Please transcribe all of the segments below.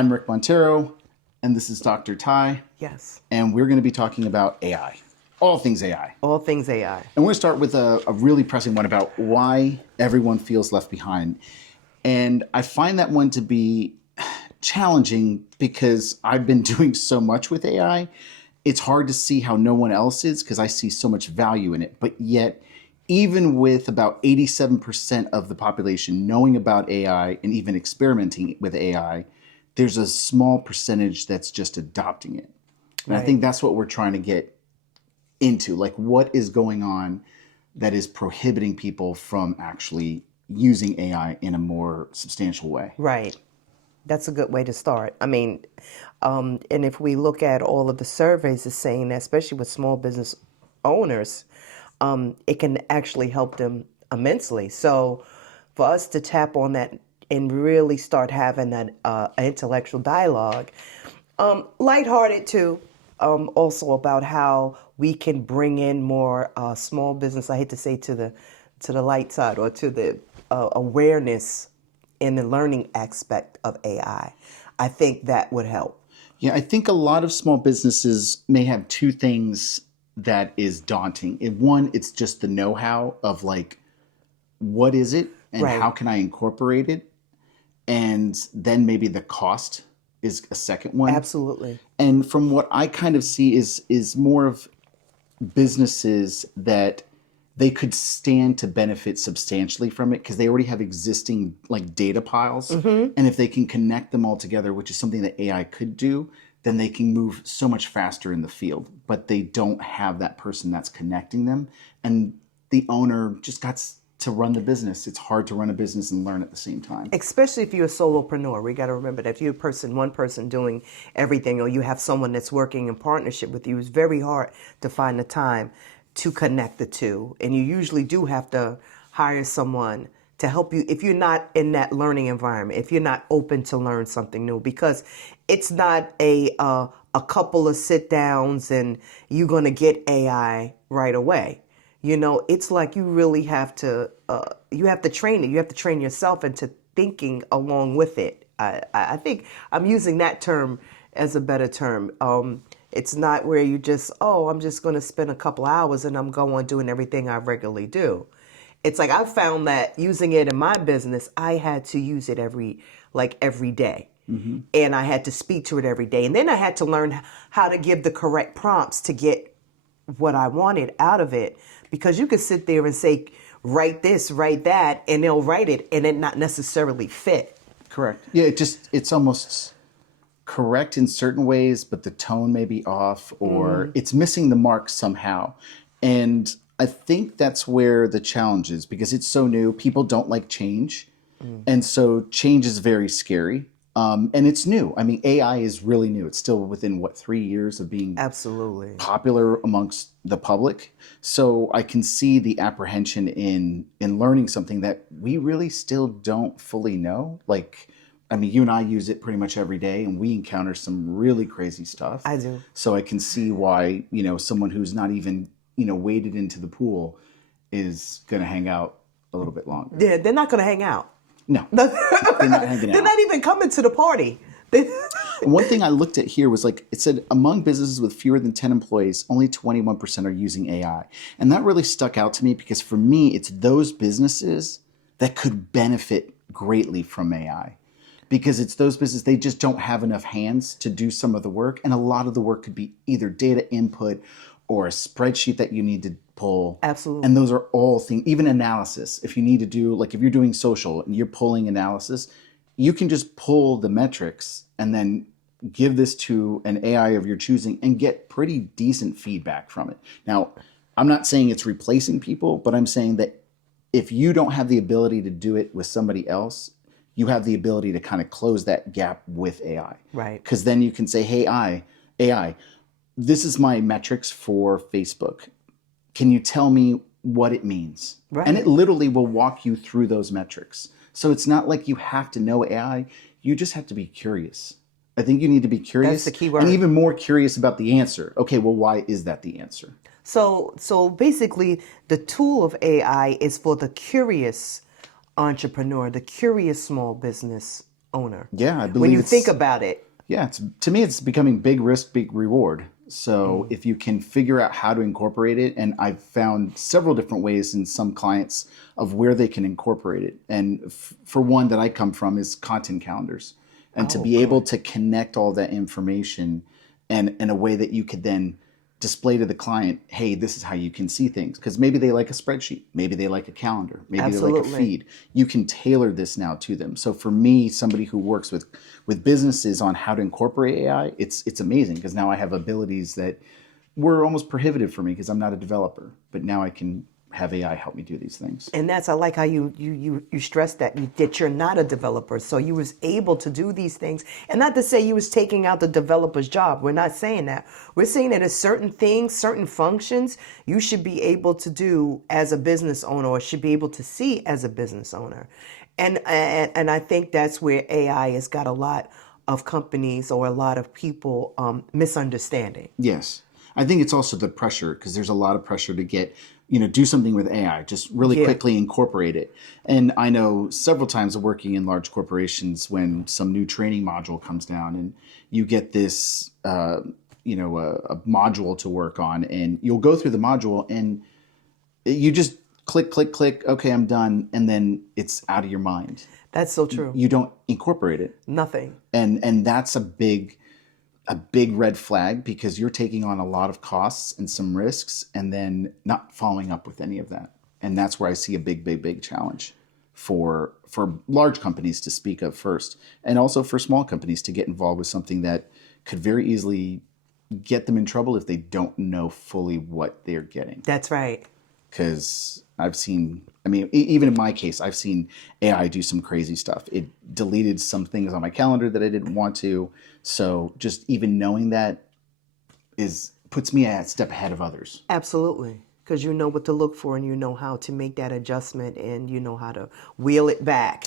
I'm Rick Montero, and this is Dr. Ty, Yes. and we're going to be talking about AI, all things AI. All things AI. And we're going to start with a really pressing one about why everyone feels left behind. And I find that one to be challenging because I've been doing so much with AI. It's hard to see how no one else is because I see so much value in it. But yet, even with about 87% of the population knowing about AI and even experimenting with AI, there's a small percentage that's just adopting it. And I think that's what we're trying to get into. Like, what is going on that is prohibiting people from actually using AI in a more substantial way? Right. That's a good way to start. I mean, and if we look at all of the surveys, it's saying that, especially with small business owners, it can actually help them immensely. So for us to tap on that and really start having that intellectual dialogue, lighthearted too, also about how we can bring in more small business. I hate to say to the light side or to the awareness in the learning aspect of AI. I think that would help. Yeah, I think a lot of small businesses may have two things that is daunting. One, it's just the know-how of like, what is it and Right. how can I incorporate it? And then maybe the cost is a second one. Absolutely. And from what I kind of see is more of businesses that they could stand to benefit substantially from it because they already have existing like data piles. And if they can connect them all together, which is something that AI could do, then they can move so much faster in the field. But they don't have that person that's connecting them. And the owner just got to run the business. It's hard to run a business and learn at the same time. Especially if you're a solopreneur. We got to remember that if you're one person doing everything, or you have someone that's working in partnership with you, it's very hard to find the time to connect the two. And you usually do have to hire someone to help you if you're not in that learning environment, if you're not open to learn something new, because it's not a couple of sit downs and you're going to get AI right away. You know, it's like you really have to train it. You have to train yourself into thinking along with it. I think I'm using that term as a better term. It's not where you just, I'm just going to spend a couple hours and I'm going doing everything I regularly do. It's like I found that using it in my business, I had to use it every day. And I had to speak to it every day. And then I had to learn how to give the correct prompts to get what I wanted out of it. Because you could sit there and say, write this, write that, and they'll write it and it not necessarily fit. Correct. Yeah, it's almost correct in certain ways, but the tone may be off or it's missing the mark somehow. And I think that's where the challenge is because it's so new. People don't like change. And so change is very scary. And it's new. I mean, AI is really new. It's still within, 3 years of being Absolutely popular amongst the public. So I can see the apprehension in learning something that we really still don't fully know. Like, I mean, you and I use it pretty much every day, and we encounter some really crazy stuff. I do. So I can see why, someone who's not even, waded into the pool is going to hang out a little bit longer. Yeah, they're not going to hang out. No, they're not hanging out. They're not even coming to the party. One thing I looked at here was like, it said among businesses with fewer than 10 employees, only 21% are using AI. And that really stuck out to me because for me, it's those businesses that could benefit greatly from AI. Because it's those businesses, they just don't have enough hands to do some of the work. And a lot of the work could be either data input or a spreadsheet that you need to pull. Absolutely. And those are all things, even analysis. If you need to do, like if you're doing social and you're pulling analysis, you can just pull the metrics and then give this to an AI of your choosing and get pretty decent feedback from it. Now, I'm not saying it's replacing people, but I'm saying that if you don't have the ability to do it with somebody else, you have the ability to kind of close that gap with AI. Right. Because then you can say, hey, AI, this is my metrics for Facebook. Can you tell me what it means? Right. And it literally will walk you through those metrics. So it's not like you have to know AI. You just have to be curious. I think you need to be curious. That's the key word. And even more curious about the answer. Okay, well, why is that the answer? So basically, the tool of AI is for the curious entrepreneur, the curious small business owner. Yeah, I When believe you think it's about it, Yeah, to me, it's becoming big risk, big reward. So if you can figure out how to incorporate it, and I've found several different ways in some clients of where they can incorporate it. And for one that I come from is content calendars, and to oh, be able good. to connect all that information and in a way that you could then display to the client, hey, this is how you can see things. Because maybe they like a spreadsheet, maybe they like a calendar, maybe they like a Absolutely. feed. You can tailor this now to them. So for me, somebody who works with businesses on how to incorporate AI, it's amazing because now I have abilities that were almost prohibitive for me because I'm not a developer. But now I can have AI help me do these things. And that's I like how you stress that that you're not a developer, so you was able to do these things, and not to say you was taking out the developer's job. We're not saying that. We're saying that there's certain things, certain functions you should be able to do as a business owner, or should be able to see as a business owner, and I think that's where AI has got a lot of companies or a lot of people misunderstanding. Yes. I think it's also the pressure because there's a lot of pressure to get, do something with AI, just really Yeah. quickly incorporate it. And I know several times of working in large corporations when some new training module comes down and you get this, a module to work on and you'll go through the module and you just click, click, click. Okay, I'm done. And then it's out of your mind. That's so true. You don't incorporate it. Nothing. And that's a big red flag because you're taking on a lot of costs and some risks and then not following up with any of that. And that's where I see a big, big, big challenge for large companies to speak of first, and also for small companies to get involved with something that could very easily get them in trouble if they don't know fully what they're getting. That's right. Because I've seen, even in my case, I've seen AI do some crazy stuff. It deleted some things on my calendar that I didn't want to. So just even knowing that puts me a step ahead of others. Absolutely. Because you know what to look for and you know how to make that adjustment and you know how to wheel it back.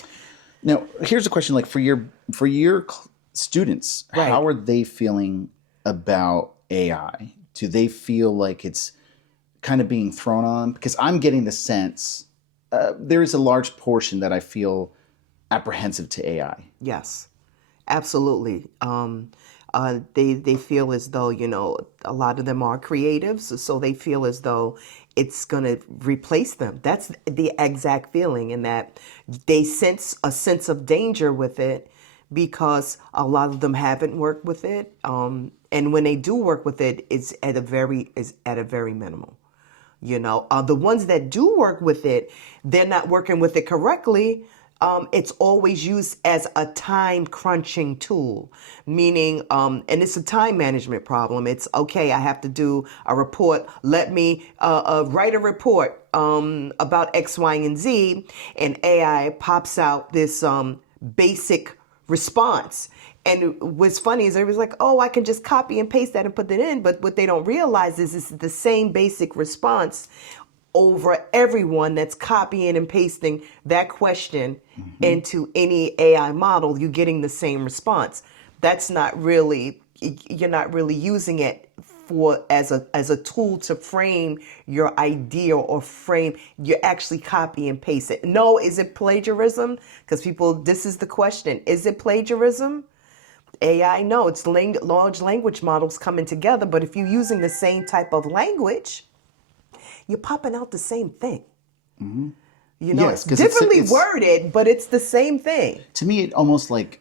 Now, here's a question: like for your students, Right. how are they feeling about AI? Do they feel like it's kind of being thrown on? Because I'm getting the sense there is a large portion that I feel apprehensive to AI. Yes, absolutely. They feel as though, a lot of them are creatives, so they feel as though it's going to replace them. That's the exact feeling, and that they sense a sense of danger with it because a lot of them haven't worked with it. And when they do work with it, it's at a very minimal. The ones that do work with it, they're not working with it correctly. It's always used as a time crunching tool, meaning, and it's a time management problem. It's okay, I have to do a report. Let me write a report about X, Y, and Z, and AI pops out this basic response. And what's funny is everybody's like, oh, I can just copy and paste that and put that in. But what they don't realize is it's the same basic response over everyone that's copying and pasting that question into any AI model. You're getting the same response. That's not really, you're not really using it for as a tool to frame your idea or frame. You actually copy and paste it. No, is it plagiarism? Because this is the question: is it plagiarism? AI, no, it's large language models coming together. But if you're using the same type of language, you're popping out the same thing. Yes, It's because differently it's worded, but it's the same thing. to me it almost like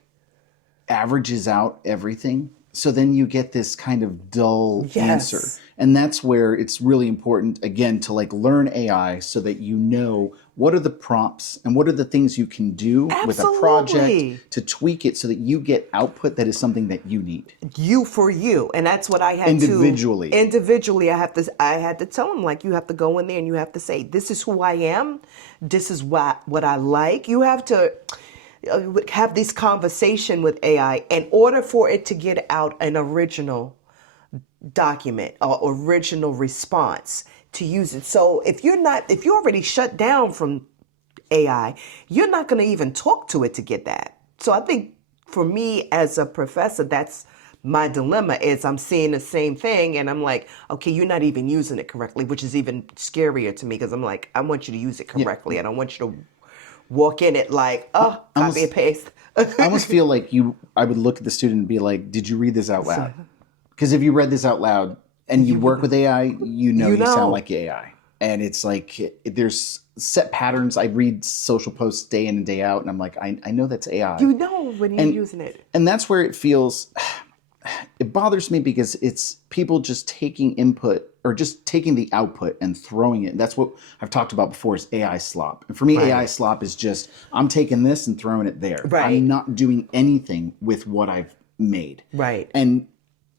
averages out everything. So then you get this kind of dull answer. Yes. And that's where it's really important, again, to like learn AI so that you know what are the prompts and what are the things you can do with a project Absolutely. to tweak it so that you get output that is something that you need You for you. And that's what I had individually. to individually I had to tell them, like, you have to go in there and you have to say, this is who I am. This is what I like. You have to have this conversation with AI in order for it to get out an original document or original response to use it. So if you're already shut down from AI, you're not going to even talk to it to get that. So I think for me as a professor, that's my dilemma. Is I'm seeing the same thing and I'm like, okay, you're not even using it correctly, which is even scarier to me because I'm like, I want you to use it Yeah. correctly. I don't want you to walk in it like, oh, copy and paste. I almost feel like I would look at the student and be like, did you read this out loud? Because if you read this out loud and you work with AI, you sound like AI. And it's like, there's set patterns. I read social posts day in and day out, and I'm like, I know that's AI. You know when you're using it. And that's where it feels, it bothers me because it's people just taking input or just taking the output and throwing it. That's what I've talked about before is AI slop. And for me, AI slop is just, I'm taking this and throwing it there. Right. I'm not doing anything with what I've made. Right. And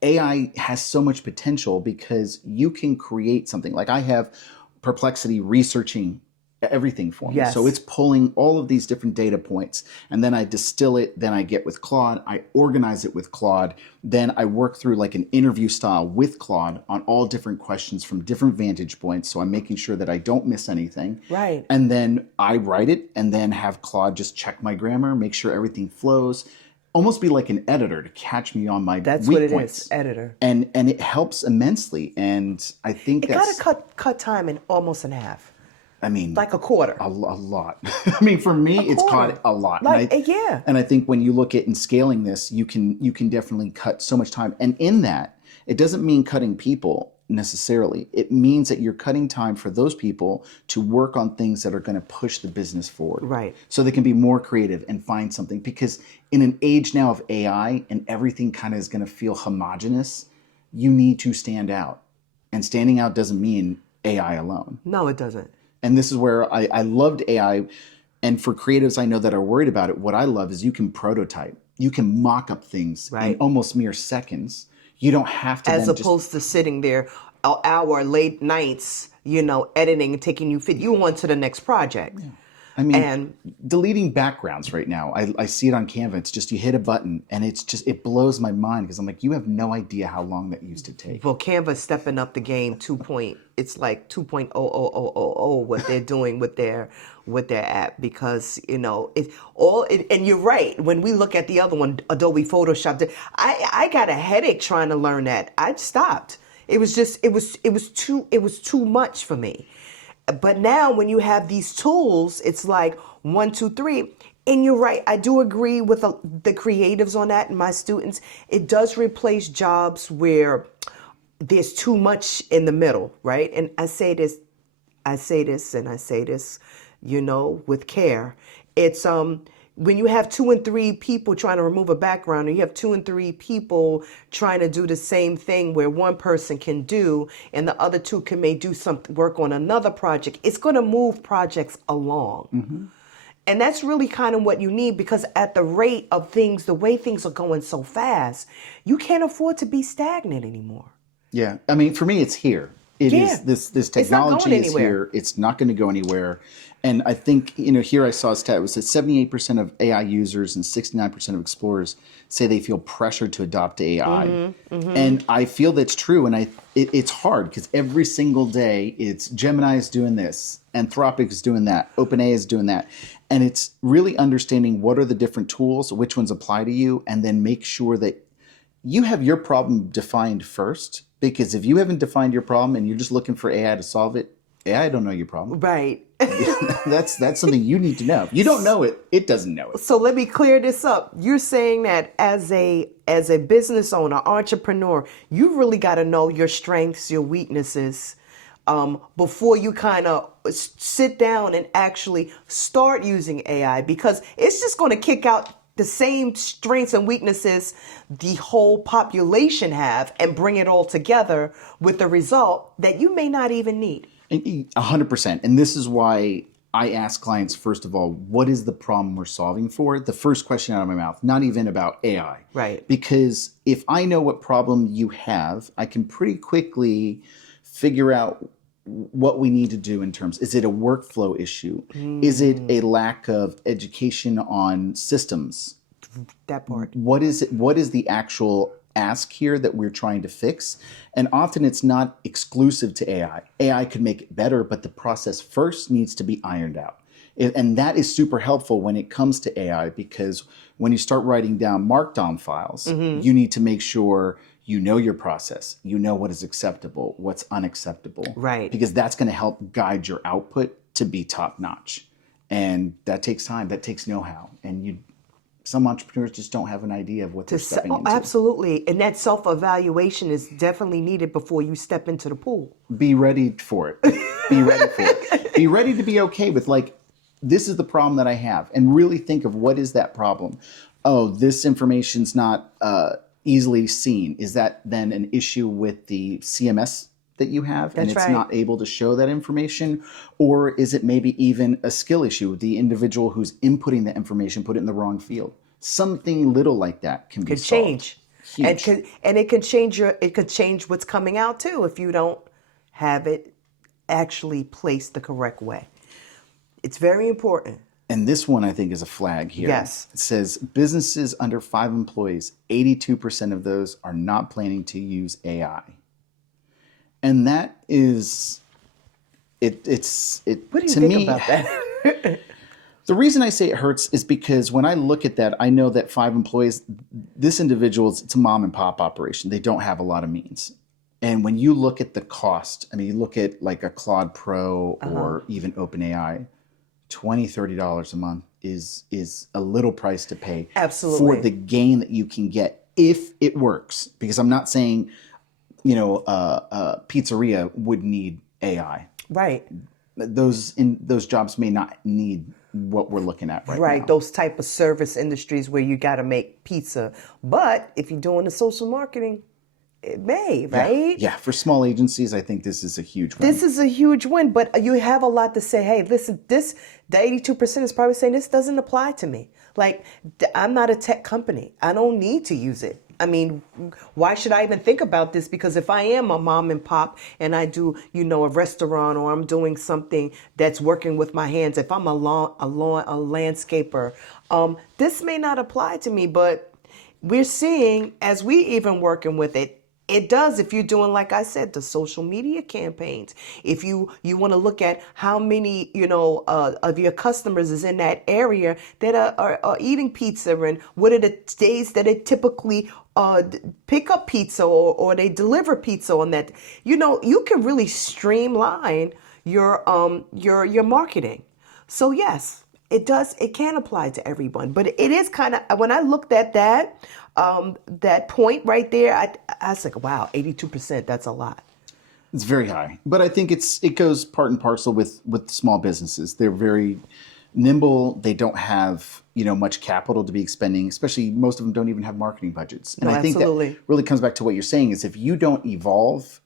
AI has so much potential because you can create something. Like I have Perplexity researching everything for me. Yes. So it's pulling all of these different data points, and then I distill it, then I get with Claude, I organize it with Claude, then I work through like an interview style with Claude on all different questions from different vantage points. So I'm making sure that I don't miss anything. Right. And then I write it and then have Claude just check my grammar, make sure everything flows. Almost be like an editor to catch me on my That's weak what it points. is, editor. And it helps immensely. And I think It gotta cut time in almost in half. I mean, like a quarter. A lot. I mean, for me, it's caught a lot. Like, and I think when you look at and scaling this, you can definitely cut so much time. And in that, it doesn't mean cutting people necessarily. It means that you're cutting time for those people to work on things that are going to push the business forward. Right. So they can be more creative and find something. Because in an age now of AI and everything kind of is going to feel homogenous, you need to stand out. And standing out doesn't mean AI alone. No, it doesn't. And this is where I loved AI. And for creatives I know that are worried about it, what I love is you can prototype. You can mock up things in almost mere seconds. You don't have to as opposed to sitting there an hour late nights, editing and taking you on to the next project. Yeah. I mean, deleting backgrounds right now, I see it on Canva. It's just you hit a button and it blows my mind because I'm like, you have no idea how long that used to take. Well, Canva's stepping up the game it's like 2.00000 what they're doing with their app because, and you're right. When we look at the other one, Adobe Photoshop, I got a headache trying to learn that. I stopped. It was too much for me. But now when you have these tools, it's like 1, 2, 3. And you're right. I do agree with the creatives on that and my students. It does replace jobs where there's too much in the middle, right? And I say this, with care. It's when you have 2 and 3 people trying to remove a background, or you have 2 and 3 people trying to do the same thing where one person can do and the other 2 may do work on another project, it's going to move projects along. Mm-hmm. And that's really kind of what you need because at the rate of things, the way things are going so fast, you can't afford to be stagnant anymore. Yeah. I mean, for me, it's here. It is this technology is here. It's not going to go anywhere. And I think, here I saw a stat. It was that 78% of AI users and 69% of explorers say they feel pressured to adopt AI. Mm-hmm, mm-hmm. And I feel that's true. And it's hard because every single day it's Gemini is doing this, Anthropic is doing that, OpenAI is doing that. And it's really understanding what are the different tools, which ones apply to you, and then make sure that you have your problem defined first. Because if you haven't defined your problem and you're just looking for AI to solve it, AI don't know your problem. Right. That's something you need to know. If you don't know it, it doesn't know it. So let me clear this up. You're saying that as a business owner, entrepreneur, you really got to know your strengths, your weaknesses, before you kind of sit down and actually start using AI, because it's just going to kick out the same strengths and weaknesses the whole population have and bring it all together with the result that you may not even need. 100%. And this is why I ask clients, first of all, what is the problem we're solving for? The first question out of my mouth, not even about AI. Right. Because if I know what problem you have, I can pretty quickly figure out what we need to do in terms, is it a workflow issue? Is it a lack of education on systems? That part. What is it? What is the actual ask here that we're trying to fix? And often it's not exclusive to AI. AI could make it better, but the process first needs to be ironed out. And that is super helpful when it comes to AI, because when you start writing down markdown files, you need to make sure you know your process, you know what is acceptable, what's unacceptable. Right. Because that's going to help guide your output to be top notch. And that takes time, that takes know-how. And some entrepreneurs just don't have an idea of what they're stepping into. Absolutely. And that self-evaluation is definitely needed before you step into the pool. Be ready for it. Be ready for it. Be ready to be okay with, like, this is the problem that I have. And really think of, what is that problem? Oh, this information's not easily seen. Is that then an issue with the CMS that you have, and it's not able to show that information? Or is it maybe even a skill issue? The individual who's inputting the information put it in the wrong field. Something little like that can be solved. Change. And it can change what's coming out too if you don't have it actually placed the correct way. It's very important. And this one, I think, is a flag here. Yes. It says businesses under 5 employees, 82% of those are not planning to use AI. And that is, What do you to think me, about that? the reason I say it hurts is because when I look at that, I know that 5 employees, this individual, it's a mom and pop operation. They don't have a lot of means. And when you look at the cost, I mean, you look at like a Claude Pro or even OpenAI, $20, $30 a month is a little price to pay. Absolutely. For the gain that you can get if it works. Because I'm not saying, pizzeria would need AI. Right. Those jobs may not need what we're looking at right now. Right. Those type of service industries where you got to make pizza. But if you're doing the social marketing, it may, right? Yeah. For small agencies, I think this is a huge win. This is a huge win, but you have a lot to say. Hey, listen, the 82% is probably saying this doesn't apply to me. Like, I'm not a tech company. I don't need to use it. I mean, why should I even think about this? Because if I am a mom and pop and I do, a restaurant, or I'm doing something that's working with my hands, if I'm a landscaper, this may not apply to me. But we're seeing, as we even working with it, it does. If you're doing, like I said, the social media campaigns, if you want to look at how many, of your customers is in that area that are eating pizza, and what are the days that they typically pick up pizza or they deliver pizza on that, you can really streamline your marketing. So yes, it does. It can apply to everyone, but it is kind of, when I looked at that point right there, I was like, wow, 82%, that's a lot. It's very high, but I think it goes part and parcel with small businesses. They're very nimble. They don't have much capital to be expending. Especially, most of them don't even have marketing budgets. And I think that really comes back to what you're saying, is if you don't evolve,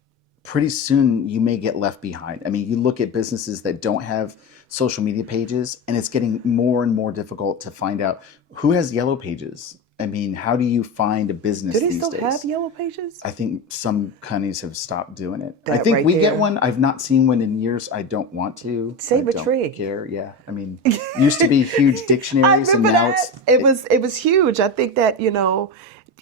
pretty soon you may get left behind. I mean, you look at businesses that don't have social media pages, and it's getting more and more difficult to find out who has yellow pages. I mean, how do you find a business these days? Do they still have yellow pages? I think some companies have stopped doing it. I think we get one. I've not seen one in years. I don't want to. Save a tree. tree. I don't care. Yeah. I mean, used to be huge dictionaries, and now it was huge. I think that,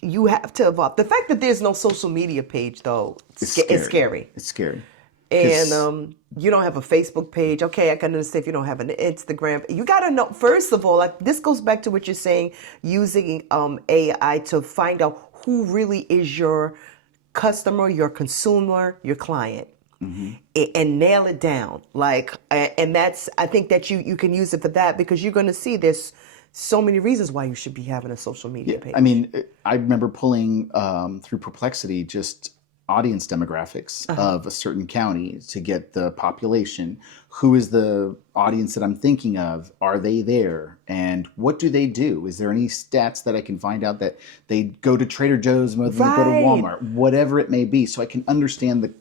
you have to evolve. The fact that there's no social media page, though, it's scary. It's scary. And you don't have a Facebook page. Okay, I can understand if you don't have an Instagram. You got to know, first of all, this goes back to what you're saying, using AI to find out who really is your customer, your consumer, your client. Mm-hmm. And nail it down. And that's, I think that you can use it for that, because you're going to see there's so many reasons why you should be having a social media page. I mean, I remember pulling through Perplexity just audience demographics of a certain county to get the population. Who is the audience that I'm thinking of? Are they there? And what do they do? Is there any stats that I can find out that they go to Trader Joe's more than they go to Walmart? Whatever it may be, so I can understand the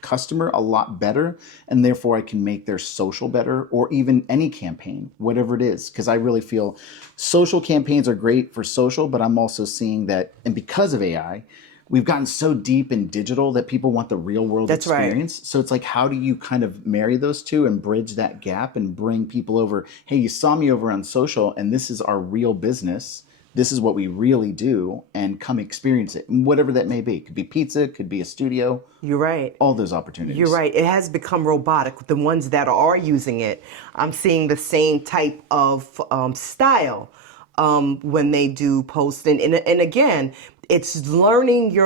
customer a lot better, and therefore I can make their social better, or even any campaign, whatever it is. Because I really feel social campaigns are great for social, but I'm also seeing that, and because of AI, we've gotten so deep in digital that people want the real world experience. Right. So it's like, how do you kind of marry those two and bridge that gap and bring people over? Hey, you saw me over on social, and this is our real business. This is what we really do, and come experience it. And whatever that may be. It could be pizza, it could be a studio. You're right. All those opportunities. You're right. It has become robotic. The ones that are using it, I'm seeing the same type of style when they do post. And again, it's learning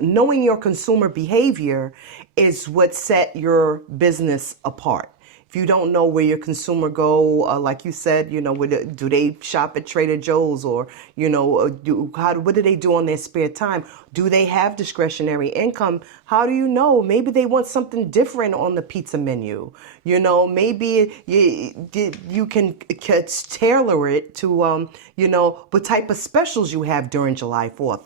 knowing your consumer behavior is what set your business apart. If you don't know where your consumer go, like you said, do they shop at Trader Joe's, or what do they do on their spare time? Do they have discretionary income? How do you know? Maybe they want something different on the pizza menu. Maybe you can tailor it to what type of specials you have during July 4th.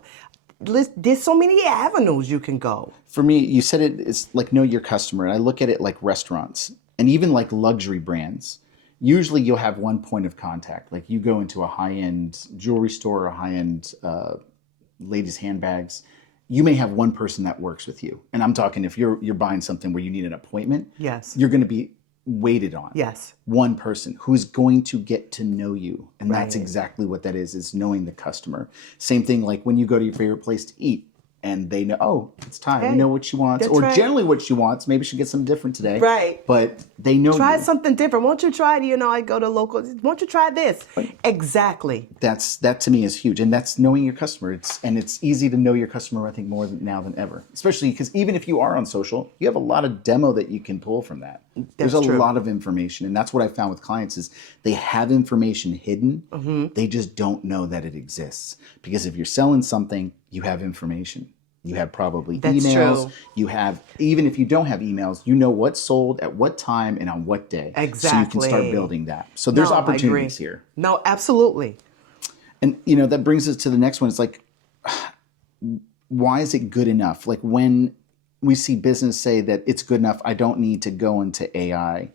There's so many avenues you can go. For me, you said it's like know your customer. And I look at it like restaurants and even like luxury brands. Usually you'll have one point of contact. Like you go into a high-end jewelry store or high-end ladies' handbags. You may have one person that works with you. And I'm talking if you're buying something where you need an appointment, yes, you're going to be waited on. Yes. One person who's going to get to know you. And Right. that's exactly what that is knowing the customer. Same thing like when you go to your favorite place to eat and they know, oh, it's time. Hey, we know what she wants. that's Or right. generally what she wants. Maybe she'll get something different today. Right. But they know Try you. something different. Won't you try it? I go to local. Won't you try this? Exactly. That to me is huge. And that's knowing your customer. It's easy to know your customer, I think, more now than ever. Especially because even if you are on social, you have a lot of demo that you can pull from that. There's a true. lot of information. And that's what I found with clients is they have information hidden. Mm-hmm. They just don't know that it exists. Because if you're selling something, you have information. You have probably That's emails. true. You have, even if you don't have emails, you know what's sold at what time and on what day. So you can Exactly. start building that. So there's No, I agree. opportunities here. No, absolutely. And that brings us to the next one. It's like, why is it good enough? Like when we see business say that it's good enough, I don't need to go into AI.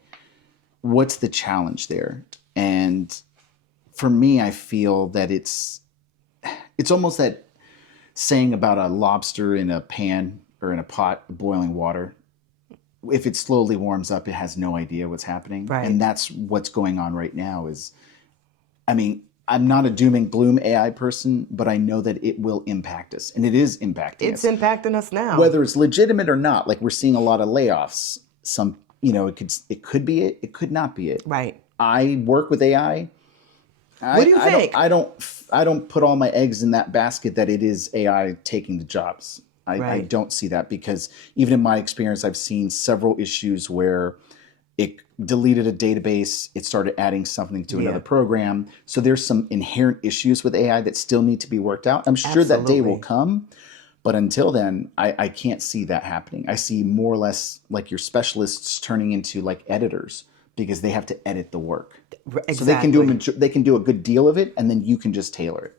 What's the challenge there? And for me, I feel that it's almost that saying about a lobster in a pan or in a pot of boiling water. If it slowly warms up, it has no idea what's happening. Right. And that's what's going on right now is, I mean, I'm not a doom and gloom AI person, but I know that it will impact us. And it is impacting It's us. impacting us now. Whether it's legitimate or not, like we're seeing a lot of layoffs. Some, it could be it, it could not be it. Right. I work with AI. What do you think? I don't put all my eggs in that basket that it is AI taking the jobs. I Right. don't see that because even in my experience, I've seen several issues where it deleted a database, it started adding something to another Yeah. program. So there's some inherent issues with AI that still need to be worked out. I'm sure that day will Absolutely. come. But until then, I can't see that happening. I see more or less like your specialists turning into like editors because they have to edit the work. Exactly. So they can do a good deal of it, and then you can just tailor it.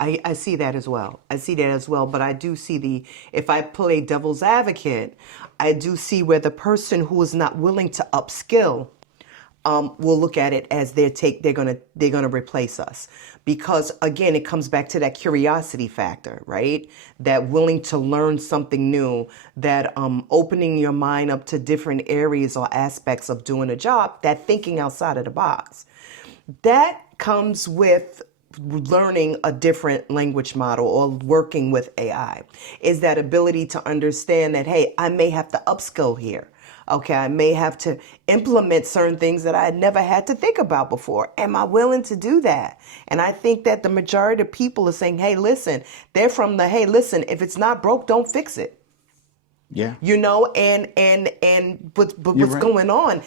I see that as well. But I do see if I play devil's advocate, I do see where the person who is not willing to upskill will look at it as they're gonna replace us, because again it comes back to that curiosity factor, right? That willing to learn something new, that opening your mind up to different areas or aspects of doing a job, that thinking outside of the box. That comes with learning a different language model or working with AI, is that ability to understand that, hey, I may have to upskill here. Okay, I may have to implement certain things that I had never had to think about before. Am I willing to do that? And I think that the majority of people are saying, hey, listen, they're from the, hey, listen, if it's not broke, don't fix it. Yeah. And what's right. going on,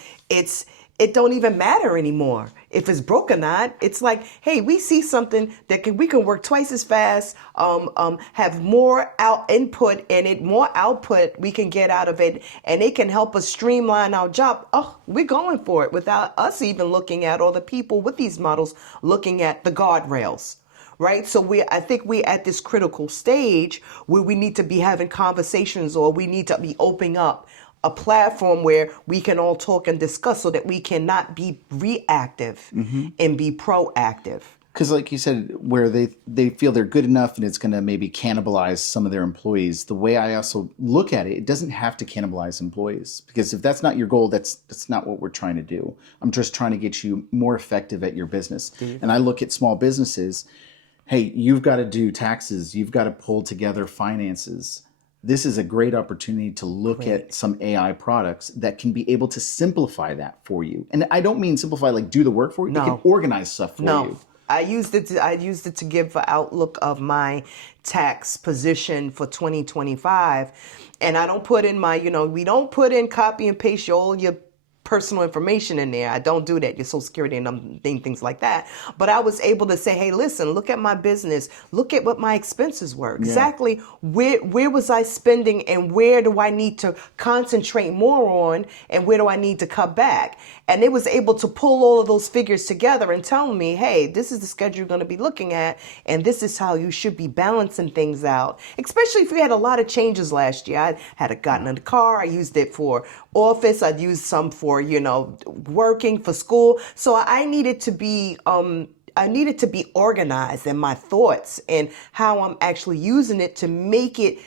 it don't even matter anymore if it's broke or not. It's like, hey, we see something that we can work twice as fast, have more input in it, more output we can get out of it, and it can help us streamline our job. Oh, we're going for it without us even looking at, or the people with these models looking at the guardrails. Right. So I think we're at this critical stage where we need to be having conversations, or we need to be opening up a platform where we can all talk and discuss so that we cannot be reactive and be proactive. Because like you said, where they feel they're good enough and it's going to maybe cannibalize some of their employees. The way I also look at it, it doesn't have to cannibalize employees. Because if that's not your goal, that's not what we're trying to do. I'm just trying to get you more effective at your business. And I look at small businesses. Hey, you've got to do taxes. You've got to pull together finances. This is a great opportunity to look at some AI products that can be able to simplify that for you. And I don't mean simplify like do the work for you. It can organize stuff for you. I used it to give an outlook of my tax position for 2025. And I don't put in we don't put in copy and paste all your personal information in there. I don't do that. Your social security and things like that. But I was able to say, hey, listen, look at my business. Look at what my expenses were. Exactly where was I spending and where do I need to concentrate more on and where do I need to cut back? And it was able to pull all of those figures together and tell me, hey, this is the schedule you're going to be looking at, and this is how you should be balancing things out, especially if you had a lot of changes last year. I had gotten in the car. I used it for office. I'd used some for, working, for school. So I needed to be organized in my thoughts and how I'm actually using it to make it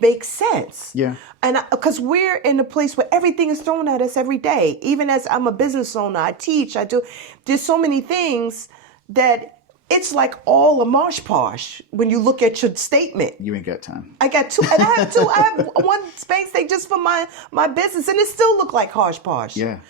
make sense. Yeah. And because we're in a place where everything is thrown at us every day. Even as I'm a business owner, I teach, I do. There's so many things that it's like all a mosh posh when you look at your statement. You ain't got time. I got two, and I have two. I have one space thing just for my business, and it still look like hosh posh. Yeah.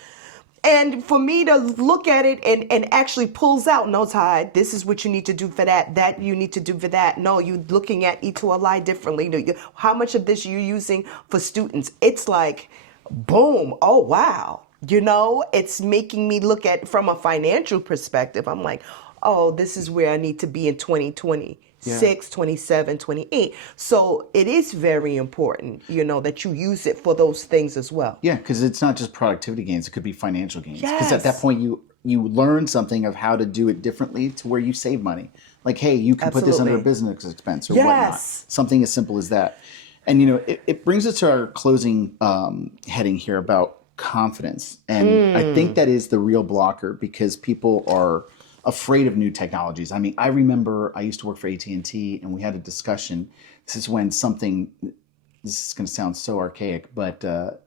And for me to look at it and actually pulls out, no, Ty, this is what you need to do for that you need to do for that. No, you're looking at E2LI differently. How much of this you're using for students? It's like, boom, oh, wow. It's making me look at from a financial perspective. I'm like, oh, this is where I need to be in 2026, 27, 28. So it is very important, that you use it for those things as well. Yeah, because it's not just productivity gains; it could be financial gains. Because at that Yes. point, you learn something of how to do it differently to where you save money. Like, hey, you can put this under a Absolutely. business expense or whatnot. Yes. Something as simple as that. And it brings us to our closing heading here about confidence, and I think that is the real blocker because people are afraid of new technologies. I mean, I remember I used to work for AT&T and we had a discussion. This is when this is going to sound so archaic, but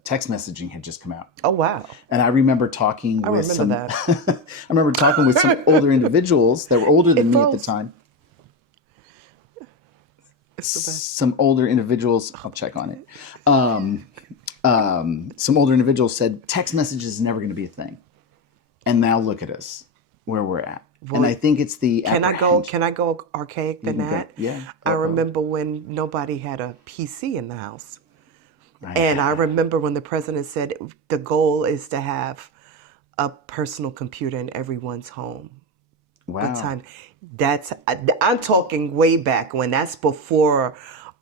text messaging had just come out. Oh, wow. And I remember talking with remember some that. I remember talking with some older individuals that were older than me at the froze. time. It's the best. Some older individuals, I'll check on it. Some older individuals said text messages is never going to be a thing. And now look at us where we're at. And I think it's the Can I apprehension. go archaic than can go- that? yeah. I Uh-oh. remember when nobody had a PC in the house. Right. And I remember when the president said the goal is to have a personal computer in everyone's home. Wow. The time I'm talking way back when. That's before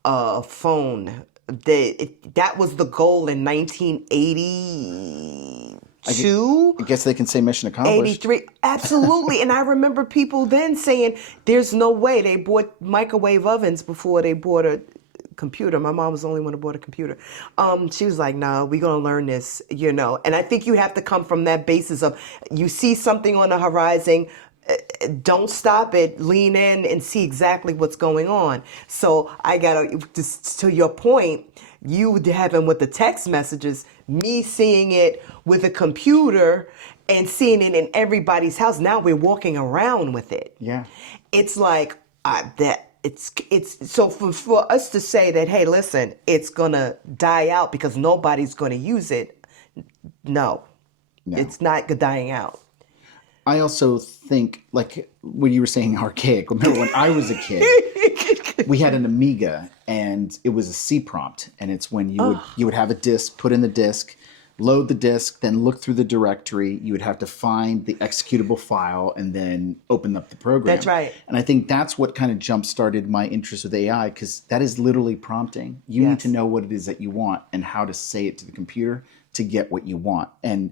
phone. That was the goal in 1982. I guess they can say mission accomplished. 83, absolutely. And I remember people then saying, there's no way. They bought microwave ovens before they bought a computer. My mom was the only one who bought a computer. She was like, no, we're going to learn this, And I think you have to come from that basis of you see something on the horizon, don't stop it, lean in and see exactly what's going on. So I got to your point, you having with the text messages, me seeing it with a computer and seeing it in everybody's house. Now we're walking around with it. Yeah. It's like it's so for us to say that, hey, listen, it's gonna die out because nobody's gonna use it. No. It's not dying out. I also think, like when you were saying archaic, remember when I was a kid, we had an Amiga and it was a C prompt. And it's when you would have a disk, put in the disk, load the disk, then look through the directory. You would have to find the executable file and then open up the program. That's right. And I think that's what kind of jump-started my interest with AI because that is literally prompting. You need to know what it is that you want and how to say it to the computer to get what you want. And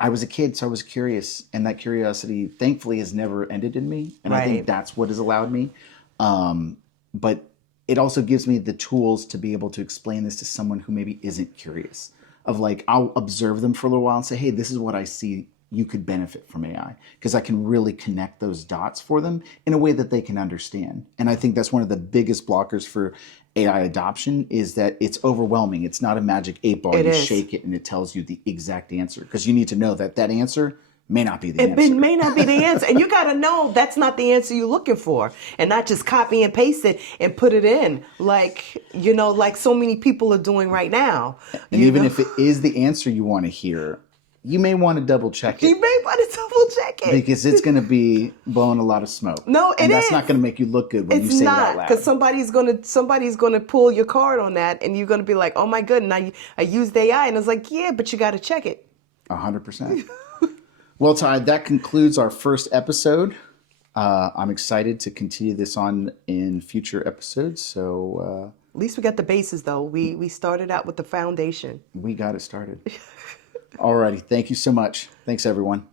I was a kid, so I was curious, and that curiosity, thankfully, has never ended in me. And I think that's what has allowed me. But it also gives me the tools to be able to explain this to someone who maybe isn't curious. Of like, I'll observe them for a little while and say, hey, this is what I see you could benefit from AI. Because I can really connect those dots for them in a way that they can understand. And I think that's one of the biggest blockers for AI adoption is that it's overwhelming. It's not a magic 8-ball. You shake it and it tells you the exact answer. Because you need to know that that answer may not be the answer. It may not be the answer. And you got to know that's not the answer you're looking for. And not just copy and paste it and put it in like, like so many people are doing right now. And even if it is the answer you want to hear, you may want to double check it. You may want to double check it. Because it's going to be blowing a lot of smoke. No, and that's is. not going to make you look good when you say it out loud. Because somebody's gonna pull your card on that, and you're gonna be like, "Oh my goodness, I used AI," and it's like, "Yeah, but you got to check it." 100%. Well, Ty, that concludes our first episode. I'm excited to continue this on in future episodes. So At least we got the bases, though. We started out with the foundation. we got it started. Alrighty. Thank you so much. Thanks, everyone.